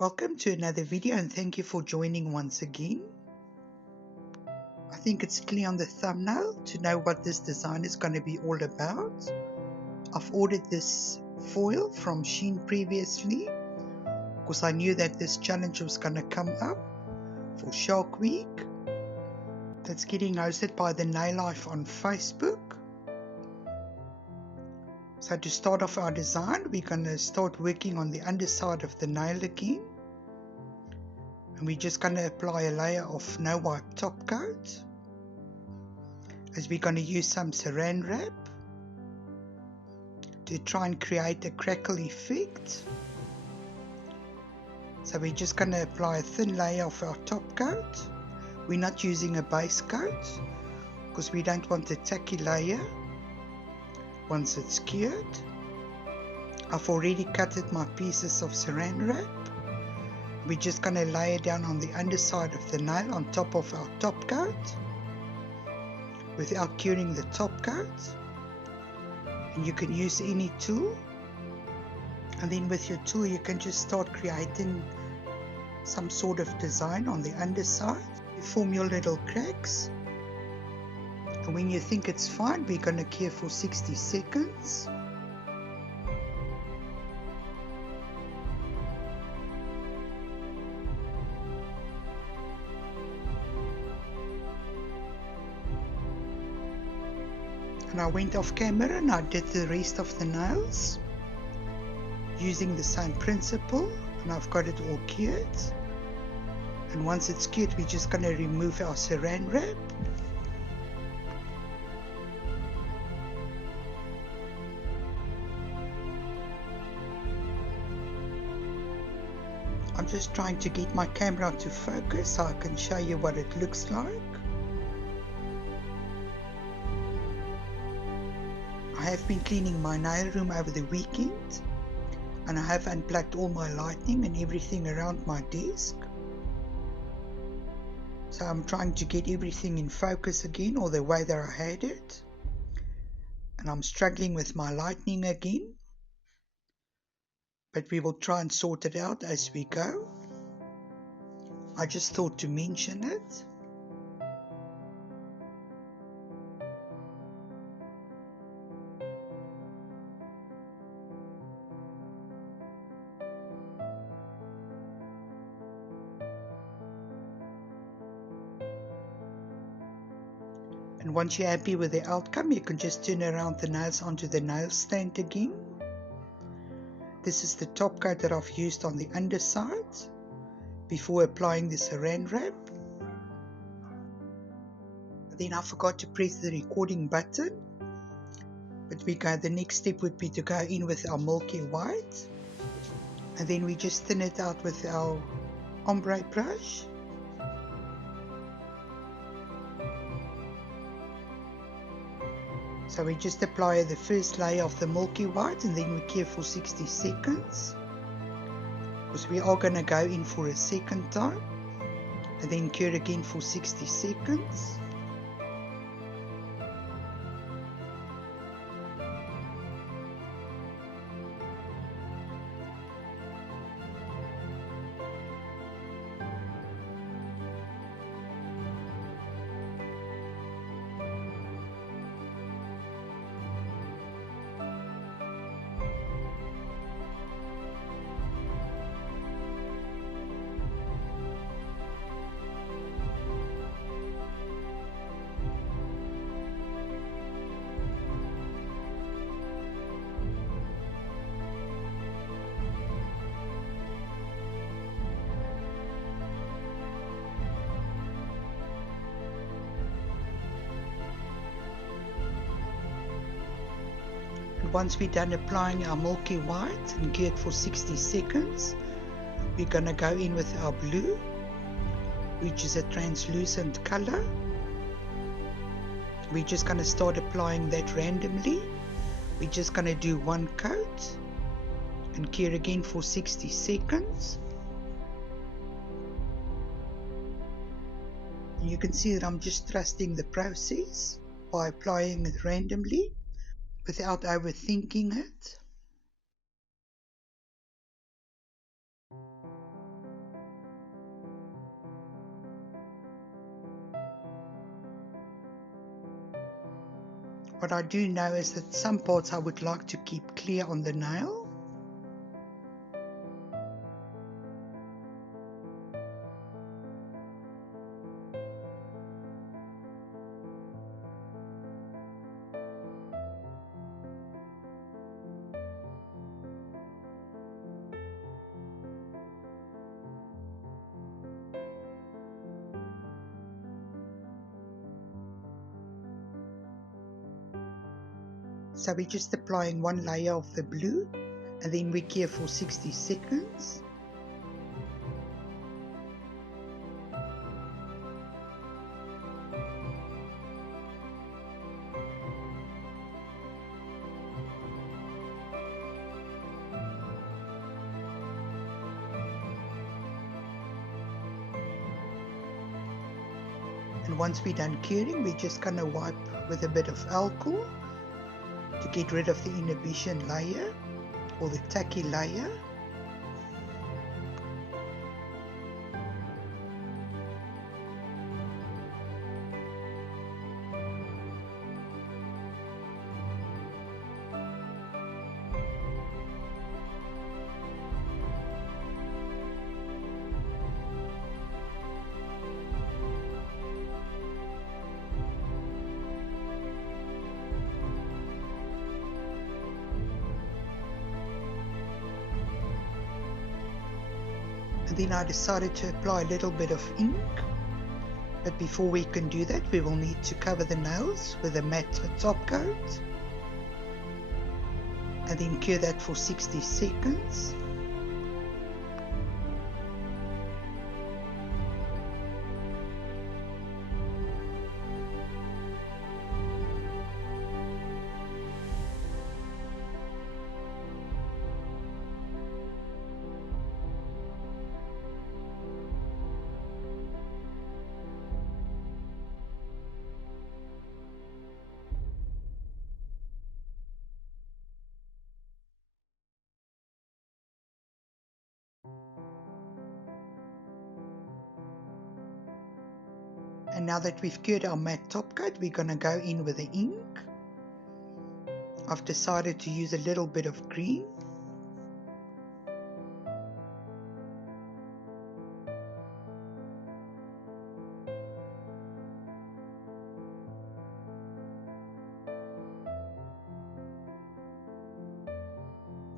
Welcome to another video and thank you for joining once again. I think it's clear on the thumbnail to know what this design is going to be all about. I've ordered this foil from Shein previously because I knew that this challenge was going to come up for Shark Week. That's getting hosted by the Nail Life on Facebook. So to start off our design, we're going to start working on the underside of the nail again. And we're just going to apply a layer of no wipe top coat, as we're going to use some saran wrap to try and create a crackle effect. So we're just going to apply a thin layer of our top coat. We're not using a base coat because we don't want a tacky layer once it's cured. I've already cutted my pieces of saran wrap. We're just going to lay it down on the underside of the nail on top of our top coat without curing the top coat. And you can use any tool, and then with your tool you can just start creating some sort of design on the underside. You form your little cracks, and when you think it's fine, we're going to cure for 60 seconds. And I went off camera and I did the rest of the nails using the same principle, and I've got it all cured. And once it's cured, we're just going to remove our saran wrap. I'm just trying to get my camera to focus so I can show you what it looks like. I have been cleaning my nail room over the weekend, and I have unplugged all my lighting and everything around my desk. So I'm trying to get everything in focus again, or the way that I had it. And I'm struggling with my lighting again, but we will try and sort it out as we go. I just thought to mention it. And once you're happy with the outcome, you can just turn around the nails onto the nail stand again. This is the top coat that I've used on the underside before applying the saran wrap. Then I forgot to press the recording button, but the next step would be to go in with our milky white, and then we just thin it out with our ombre brush. So we just apply the first layer of the milky white, and then we cure for 60 seconds, because we are going to go in for a second time and then cure again for 60 seconds. Once we're done applying our milky white and cured for 60 seconds, we're going to go in with our blue, which is a translucent color. We're just going to start applying that randomly. We're just going to do one coat and cure again for 60 seconds. You can see that I'm just trusting the process by applying it randomly without overthinking it. What I do know is that some parts I would like to keep clear on the nail. So we're just applying one layer of the blue and then we cure for 60 seconds. And once we're done curing, we're just going to wipe with a bit of alcohol to get rid of the inhibition layer or the tacky layer. And then I decided to apply a little bit of ink, but before we can do that we will need to cover the nails with a matte top coat and then cure that for 60 seconds. And now that we've cured our matte top coat, we're going to go in with the ink. I've decided to use a little bit of green.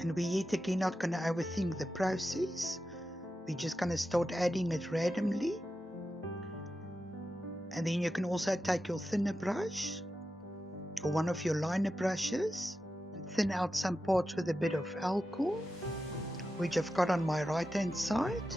And we're yet again not going to overthink the process. We're just going to start adding it randomly. And then you can also take your thinner brush or one of your liner brushes and thin out some parts with a bit of alcohol, which I've got on my right hand side.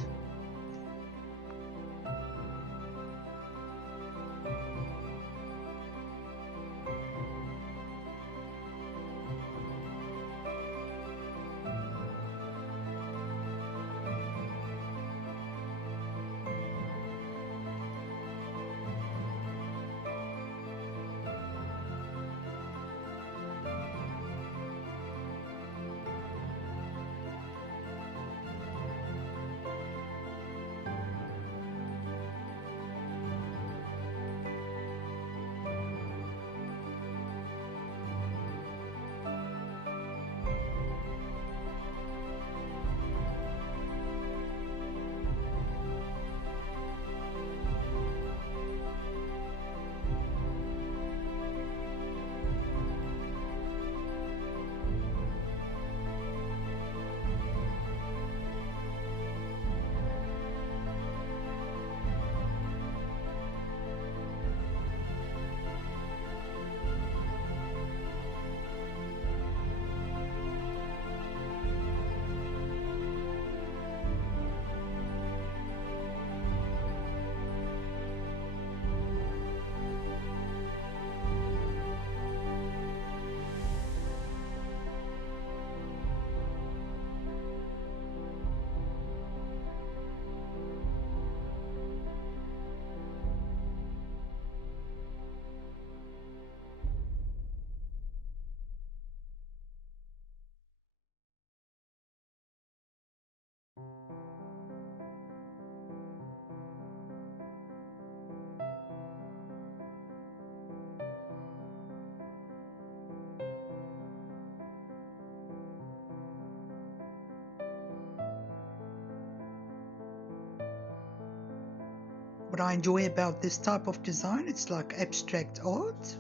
What I enjoy about this type of design, it's like abstract art.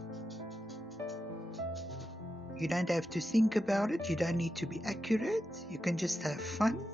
You don't have to think about it, you don't need to be accurate, you can just have fun.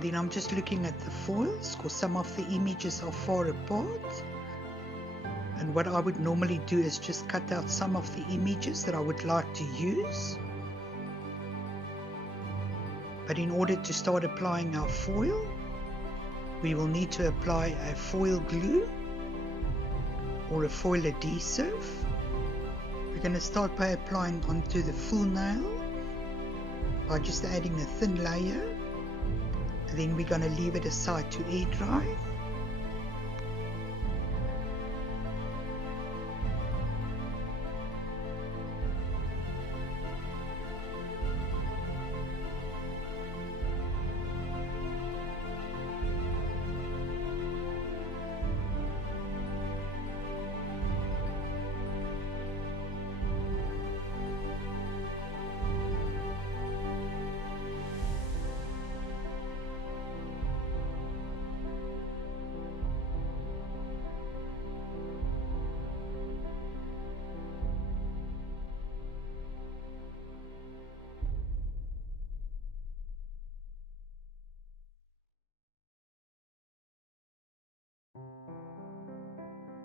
Then I'm just looking at the foils because some of the images are far apart, and what I would normally do is just cut out some of the images that I would like to use. But in order to start applying our foil, we will need to apply a foil glue or a foil adhesive. We're going to start by applying onto the full nail by just adding a thin layer. Then we're going to leave it aside to air dry.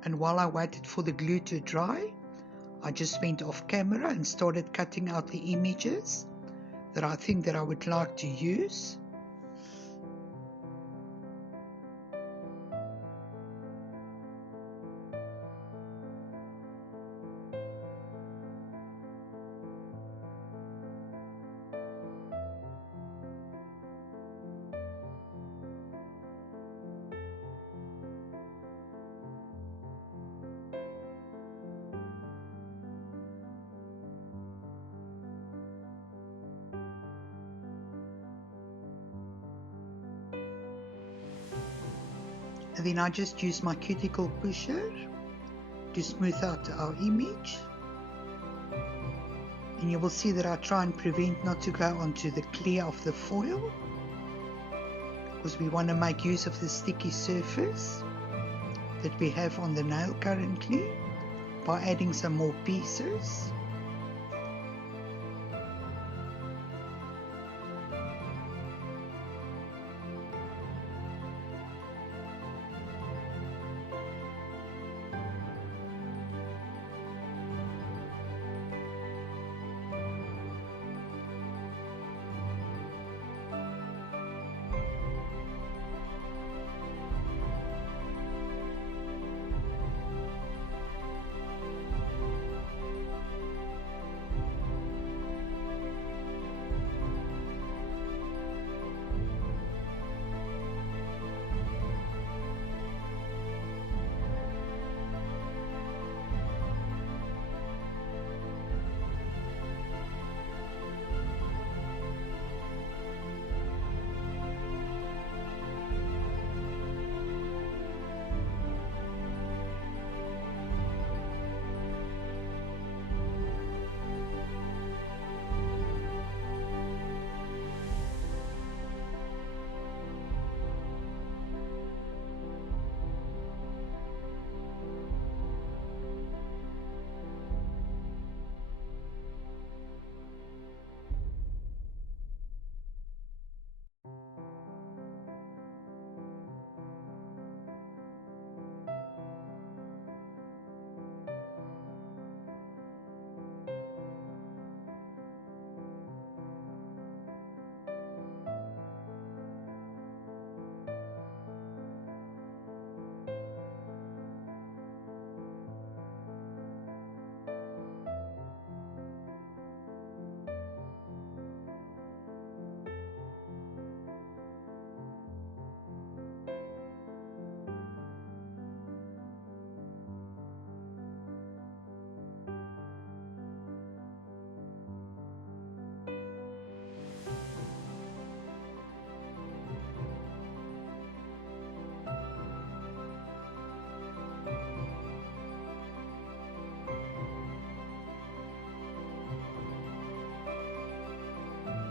And while I waited for the glue to dry, I just went off camera and started cutting out the images that I think that I would like to use. And then I just use my cuticle pusher to smooth out our image. And you will see that I try and prevent not to go onto the clear of the foil, because we want to make use of the sticky surface that we have on the nail currently by adding some more pieces.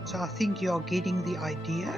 So I think you are getting the idea.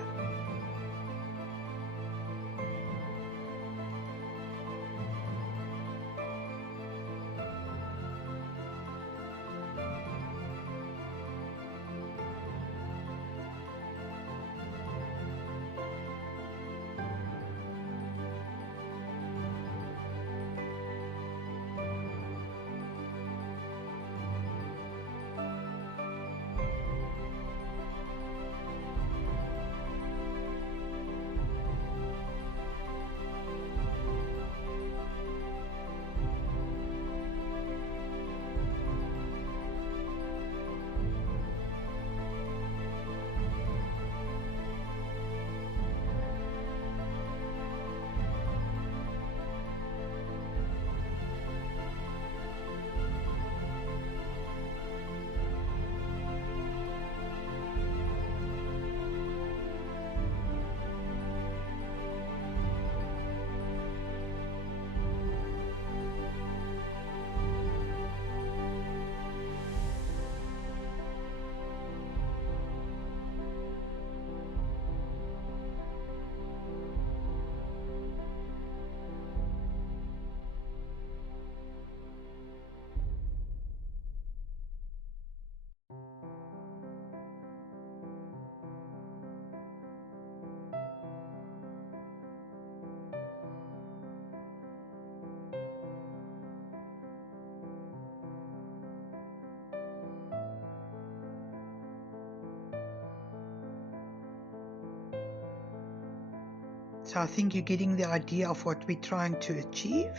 So I think you're getting the idea of what we're trying to achieve.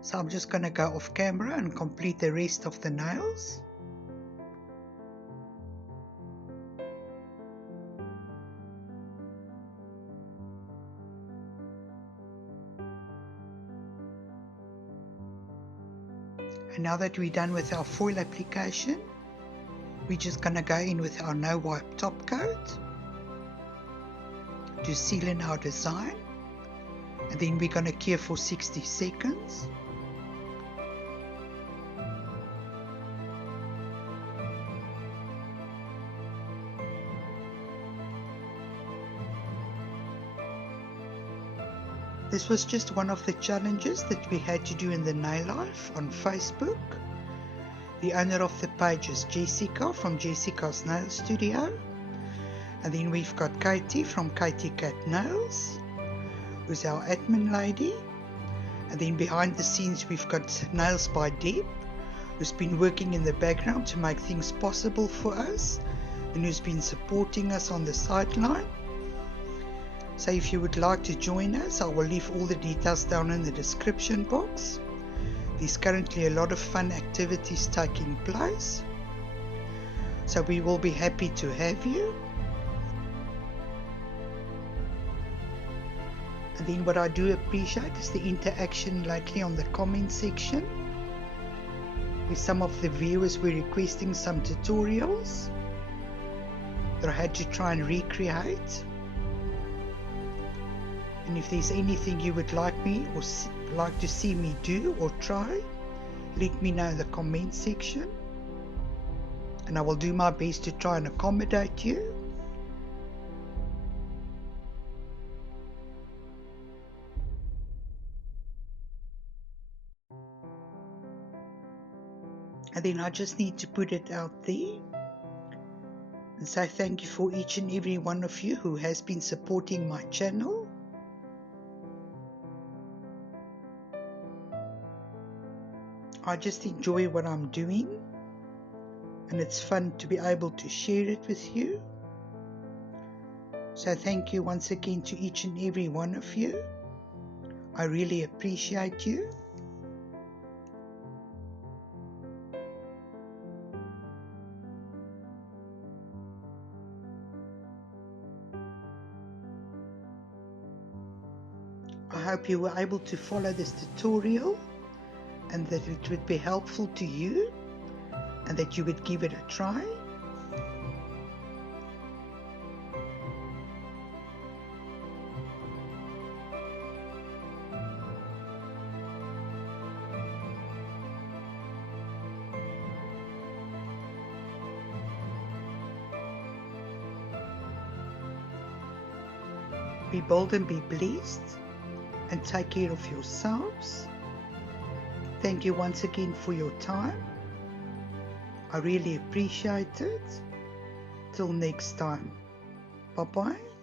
So I'm just going to go off camera and complete the rest of the nails. And now that we're done with our foil application, we're just going to go in with our no wipe top coat to seal in our design, and then we're going to cure for 60 seconds. This was just one of the challenges that we had to do in the Nail Life on Facebook. The owner of the page is Jessica from Jessica's Nail Studio. And then we've got Katie from Katie Cat Nails, who's our admin lady. And then behind the scenes we've got Nails by Deb, who's been working in the background to make things possible for us and who's been supporting us on the sideline. So if you would like to join us, I will leave all the details down in the description box. There's currently a lot of fun activities taking place, so we will be happy to have you. And then what I do appreciate is the interaction lately on the comment section, with some of the viewers were requesting some tutorials that I had to try and recreate. And if there's anything you would like me or like to see me do or try, let me know in the comment section, and I will do my best to try and accommodate you. And then I just need to put it out there and say thank you for each and every one of you who has been supporting my channel. I just enjoy what I'm doing, and it's fun to be able to share it with you. So thank you once again to each and every one of you. I really appreciate you. I hope you were able to follow this tutorial and that it would be helpful to you and that you would give it a try. Be bold and be blessed, and take care of yourselves. Thank you once again for your time. I really appreciate it. Till next time. Bye-bye.